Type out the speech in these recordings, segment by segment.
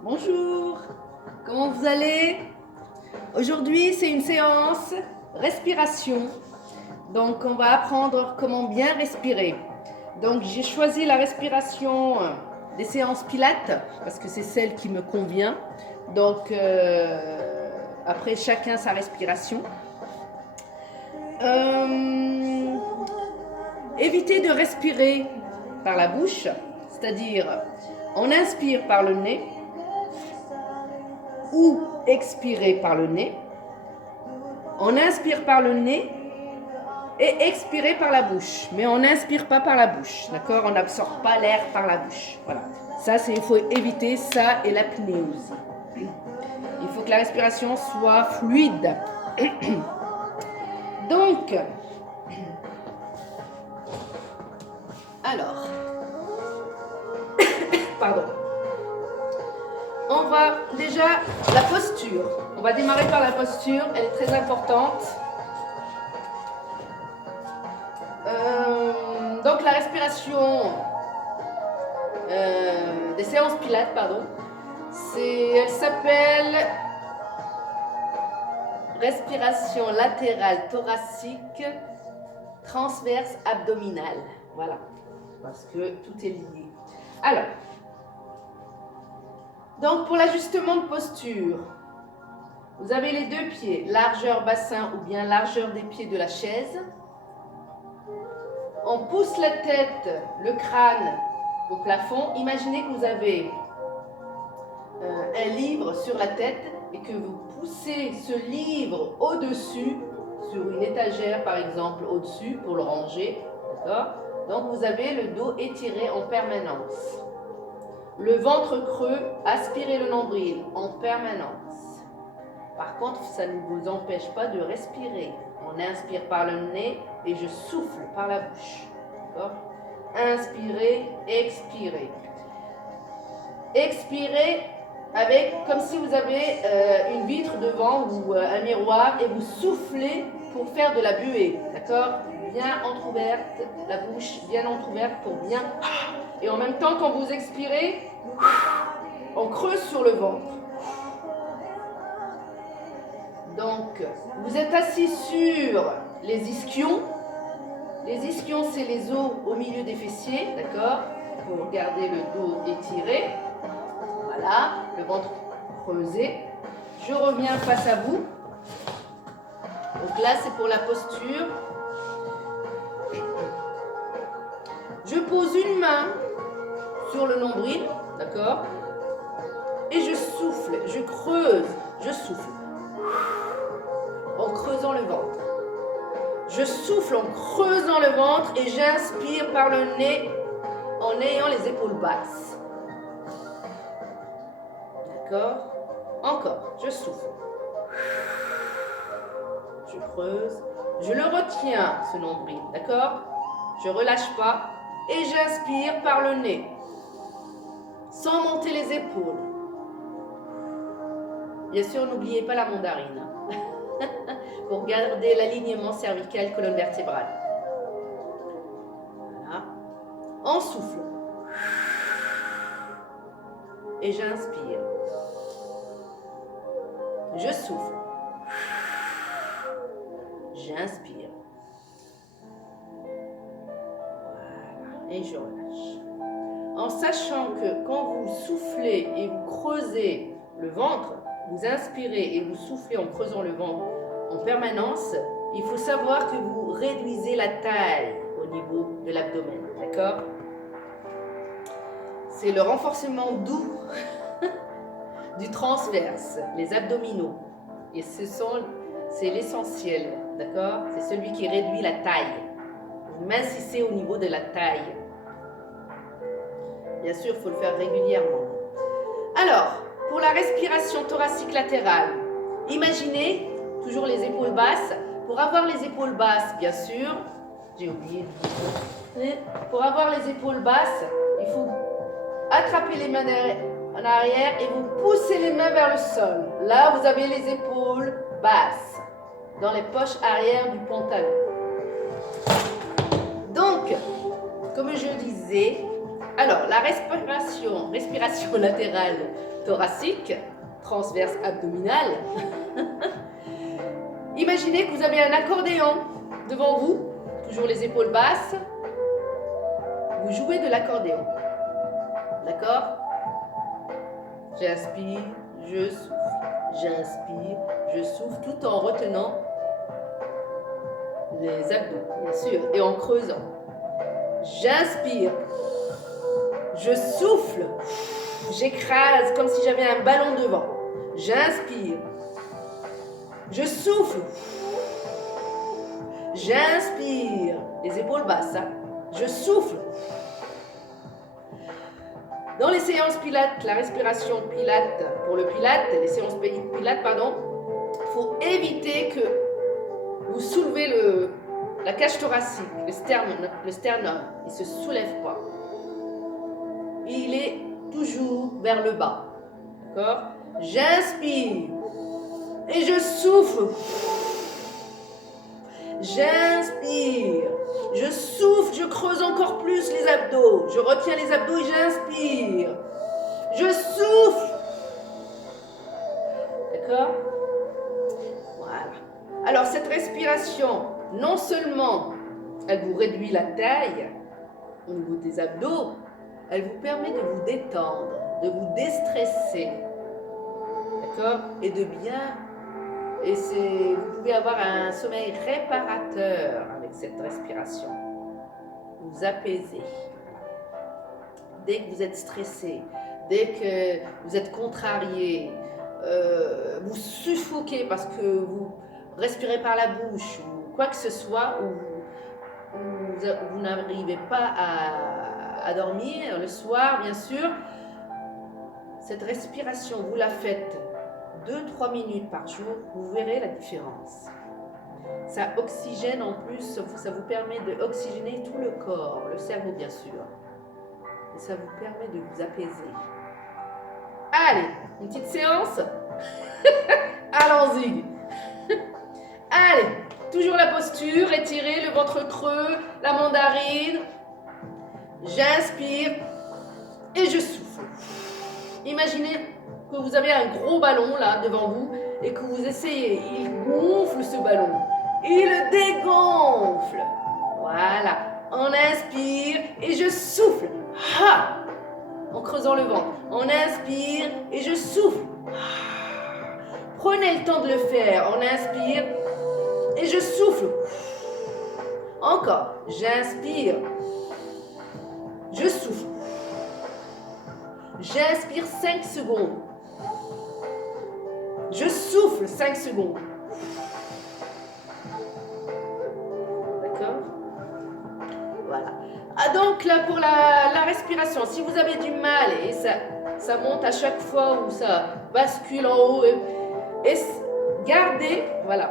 Bonjour, comment vous allez? Aujourd'hui, c'est une séance respiration. Donc, on va apprendre comment bien respirer. Donc, j'ai choisi la respiration des séances Pilates parce que c'est celle qui me convient. Donc, après, chacun sa respiration. Évitez de respirer par la bouche, c'est-à-dire on inspire par le nez ou expirer par le nez. On inspire par le nez et expirer par la bouche. Mais on n'inspire pas par la bouche, d'accord? On n'absorbe pas l'air par la bouche. Voilà. Ça, il faut éviter ça et l'apnée aussi. Il faut que la respiration soit fluide. Donc, alors, pardon. On va déjà, la posture. On va démarrer par la posture, elle est très importante. Donc la respiration des séances Pilates, pardon, elle s'appelle respiration latérale thoracique transverse abdominale. Voilà, parce que tout est lié. Alors, donc pour l'ajustement de posture, vous avez les deux pieds, largeur bassin ou bien largeur des pieds de la chaise. On pousse la tête, le crâne au plafond. Imaginez que vous avez un livre sur la tête et que vous poussez ce livre au-dessus, sur une étagère par exemple au-dessus pour le ranger. D'accord ? Donc vous avez le dos étiré en permanence. Le ventre creux, aspirez le nombril en permanence. Par contre, ça ne vous empêche pas de respirer. On inspire par le nez et je souffle par la bouche. D'accord ? Inspirez, expirez. Expirez avec, comme si vous avez une vitre devant ou un miroir et vous soufflez pour faire de la buée. D'accord ? Bien entrouverte, la bouche bien entrouverte pour bien. Et en même temps, quand vous expirez, on creuse sur le ventre. Donc, vous êtes assis sur les ischions. Les ischions, c'est les os au milieu des fessiers, d'accord? Pour garder le dos étiré. Voilà, le ventre creusé. Je reviens face à vous. Donc là, c'est pour la posture. Je pose une main sur le nombril, d'accord? Et je souffle, je creuse, je souffle. En creusant le ventre. Je souffle en creusant le ventre et j'inspire par le nez en ayant les épaules basses. D'accord? Encore, je souffle. Je creuse. Je le retiens, ce nombril, d'accord? Je ne relâche pas et j'inspire par le nez. Sans monter les épaules. Bien sûr, n'oubliez pas la mandarine. Pour garder l'alignement cervical, colonne vertébrale. Voilà. On souffle. Et j'inspire. Je souffle. J'inspire. Voilà. Et je relâche. En sachant que quand vous soufflez et vous creusez le ventre, vous inspirez et vous soufflez en creusant le ventre en permanence, il faut savoir que vous réduisez la taille au niveau de l'abdomen, d'accord? C'est le renforcement doux du transverse, les abdominaux. Et c'est l'essentiel, d'accord? C'est celui qui réduit la taille. Vous mincissez au niveau de la taille. Bien sûr, il faut le faire régulièrement. Alors, pour la respiration thoracique latérale, imaginez toujours les épaules basses. Pour avoir les épaules basses, bien sûr, j'ai oublié de dire. Pour avoir les épaules basses, il faut attraper les mains en arrière et vous poussez les mains vers le sol. Là, vous avez les épaules basses dans les poches arrière du pantalon. Donc, comme je disais, alors la respiration latérale thoracique, transverse abdominale. Imaginez que vous avez un accordéon devant vous, toujours les épaules basses. Vous jouez de l'accordéon. D'accord? J'inspire, je souffle. J'inspire, je souffle, tout en retenant les abdos, bien sûr, et en creusant. J'inspire, je souffle, j'écrase comme si j'avais un ballon devant. J'inspire, je souffle, j'inspire, les épaules basses, hein. Je souffle. Dans les séances pilates, la respiration pilate, pour le pilate, les séances pilates, pardon, il faut éviter que vous soulevez la cage thoracique, le sternum, il ne se soulève pas. Il est toujours vers le bas. D'accord? J'inspire et je souffle. J'inspire, je souffle, je creuse encore plus les abdos. Je retiens les abdos et j'inspire. Je souffle. D'accord? Voilà. Alors cette respiration, non seulement elle vous réduit la taille au niveau des abdos, elle vous permet de vous détendre, de vous déstresser. D'accord? Et de bien... vous pouvez avoir un sommeil réparateur avec cette respiration. Vous apaisez. Dès que vous êtes stressé, dès que vous êtes contrarié, vous suffoquez parce que vous respirez par la bouche ou quoi que ce soit, ou vous n'arrivez pas à dormir le soir, bien sûr, cette respiration, vous la faites 2-3 minutes par jour, vous verrez la différence. Ça oxygène en plus, ça vous permet d'oxygéner tout le corps, le cerveau bien sûr. Et ça vous permet de vous apaiser. Allez, une petite séance. Allons-y. Allez, toujours la posture, étirez le ventre creux, la mandarine. J'inspire et je souffle. Imaginez que vous avez un gros ballon là devant vous et que vous essayez, il gonfle ce ballon, il le dégonfle. Voilà, on inspire et je souffle. Ha! En creusant le ventre. On inspire et je souffle. Prenez le temps de le faire. On inspire et je souffle. Encore. J'inspire. Je souffle. J'inspire 5 secondes. Je souffle 5 secondes. D'accord? Voilà. Ah donc là pour la respiration, si vous avez du mal et ça monte à chaque fois où ça bascule en haut et gardez, voilà,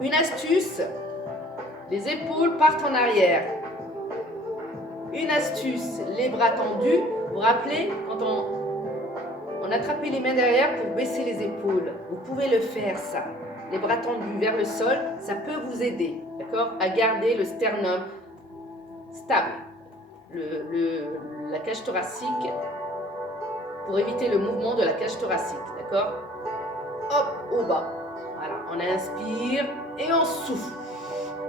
une astuce, les épaules partent en arrière. Une astuce, les bras tendus, vous vous rappelez quand on attrapait les mains derrière pour baisser les épaules, vous pouvez le faire ça, les bras tendus vers le sol, ça peut vous aider, d'accord, à garder le sternum stable, la cage thoracique, pour éviter le mouvement de la cage thoracique, d'accord? Hop, au bas. Voilà, on inspire et on souffle.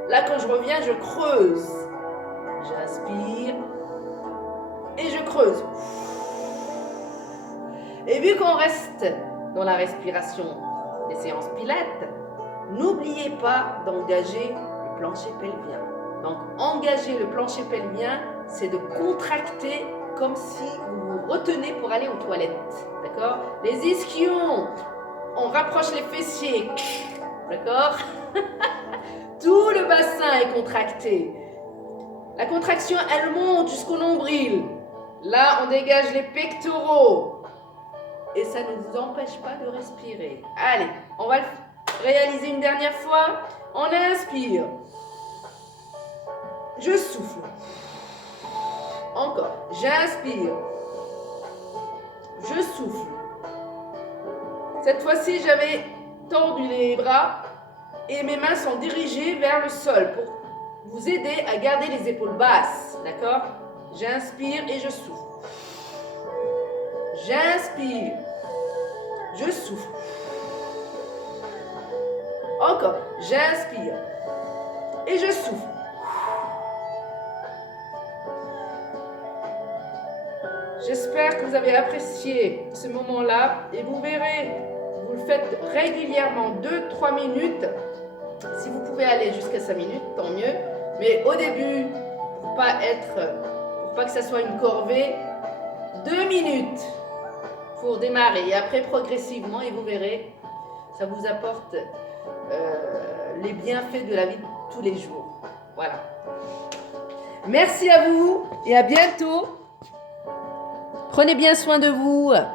Là, quand je reviens, je creuse. J'inspire et je creuse. Et vu qu'on reste dans la respiration des séances pilates, n'oubliez pas d'engager le plancher pelvien. Donc, engager le plancher pelvien, c'est de contracter comme si vous vous retenez pour aller aux toilettes. D'accord? Les ischions, on rapproche les fessiers. D'accord? Tout le bassin est contracté. La contraction, elle monte jusqu'au nombril. Là, on dégage les pectoraux. Et ça ne vous empêche pas de respirer. Allez, on va le réaliser une dernière fois. On inspire. Je souffle. Encore. J'inspire. Je souffle. Cette fois-ci, j'avais tendu les bras et mes mains sont dirigées vers le sol pour vous aider à garder les épaules basses. D'accord? J'inspire et je souffle. J'inspire. Je souffle. Encore. J'inspire. Et je souffle. J'espère que vous avez apprécié ce moment-là et vous verrez, vous le faites régulièrement 2-3 minutes. Si vous pouvez aller jusqu'à 5 minutes, tant mieux. Mais au début, pour pas que ça soit une corvée, 2 minutes pour démarrer. Et après, progressivement, et vous verrez, ça vous apporte les bienfaits de la vie de tous les jours. Voilà. Merci à vous et à bientôt. Prenez bien soin de vous.